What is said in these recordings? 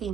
3।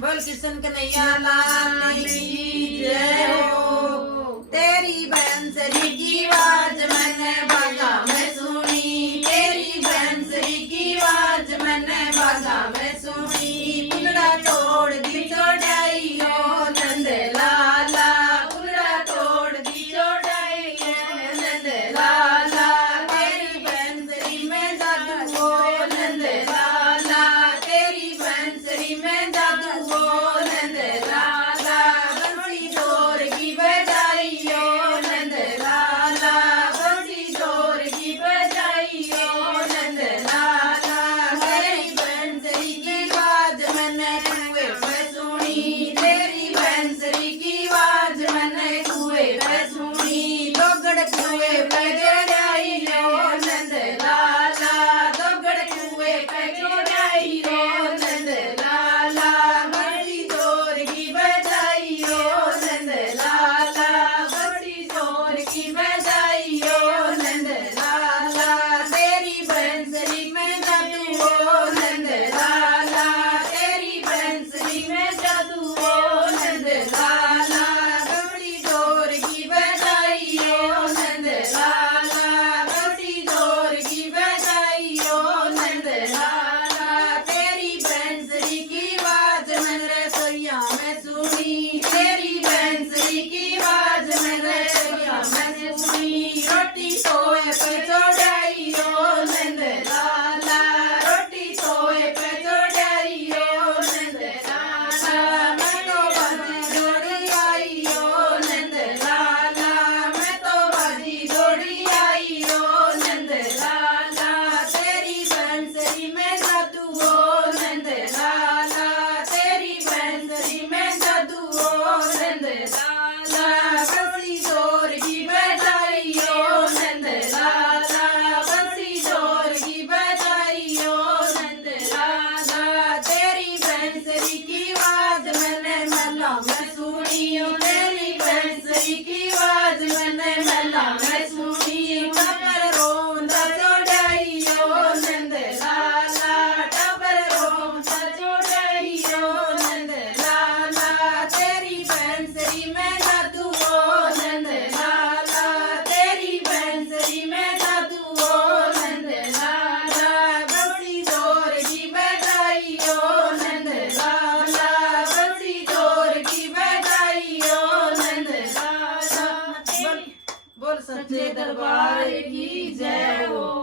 बोल कृष्ण कन्हैया लाल की जय हो। तेरी बंसरी की आवाज मैंने बागा में सुनी, तेरी बंसरी की आवाज मैंने बागा में सुनी। कुलड़ा तोड़ दी चौड़ाइयो नंद लाला, कुलड़ा तोड़ दी चौड़ाइयो नंद लाला। तेरी बंसरी में जादू हो नंद लाला, तेरी बंसरी में जादू हो नंद लाला। बंसी जोर की बजाइयो नंद लाला, बंसी जोर की बजाइयो नंद लाला। तेरी बंसरी की आवाज मैंने कुएं पे सुनी, तेरी बंसरी की आवाज मैंने कुएं पे सुनी। दोगड़ कुएं पे गिराइयो नंद लाला, दोगड़ कुएं पे गिराइयो नंद लाला। बड़ी जोर की बजाइयो नंद लाला, बड़ी जोर की बजाइयो नंद लाला। तेरी बंसरी में जादू हो नंद लाला, तेरी बंसरी में जादू हो नंद लाला। बड़ी जोर की बजाइयो नंद लाला, बड़ी जोर की बजाइयो नंद लाला। तेरी बंसरी की आवाज मैंने रसोइया में सुनी, तेरी बंसरी की आवाज मैंने रसोइया में सुनी। रोटी सोए पे चढ़ाइयो नंद लाला, रोटी सोए पे चढ़ाइयो नंद लाला। मैं तो बाजी जोड़ी आइयो नंद लाला, मैं तो बाजी जोड़ी आइयो नंद लाला। तेरी बंसरी में जादू हो नंद लाला, तेरी बंसरी में जादू हो नंद लाला। बंसी जोर की बजाइयो नंद लाला, बंसी जोर की बजाइयो नंद लाला। तेरी बंसरी की आवाज मैंने महला में सुनी, तेरी बंसरी की आवाज मैंने महला में सुनी। टबर रोंदा चढ़ाइयो नंद लाला, टबर रोंदा चढ़ाइयो नंद लाला। तेरी बंसरी में जादू हो नंद लाला, तेरी बंसरी में जादू हो नंद लाला। बंसी जोर की बजाइयो नंद लाला, बंसी जोर की बजाइयो नंद लाला। बोल सच्चे दरबार की जय हो।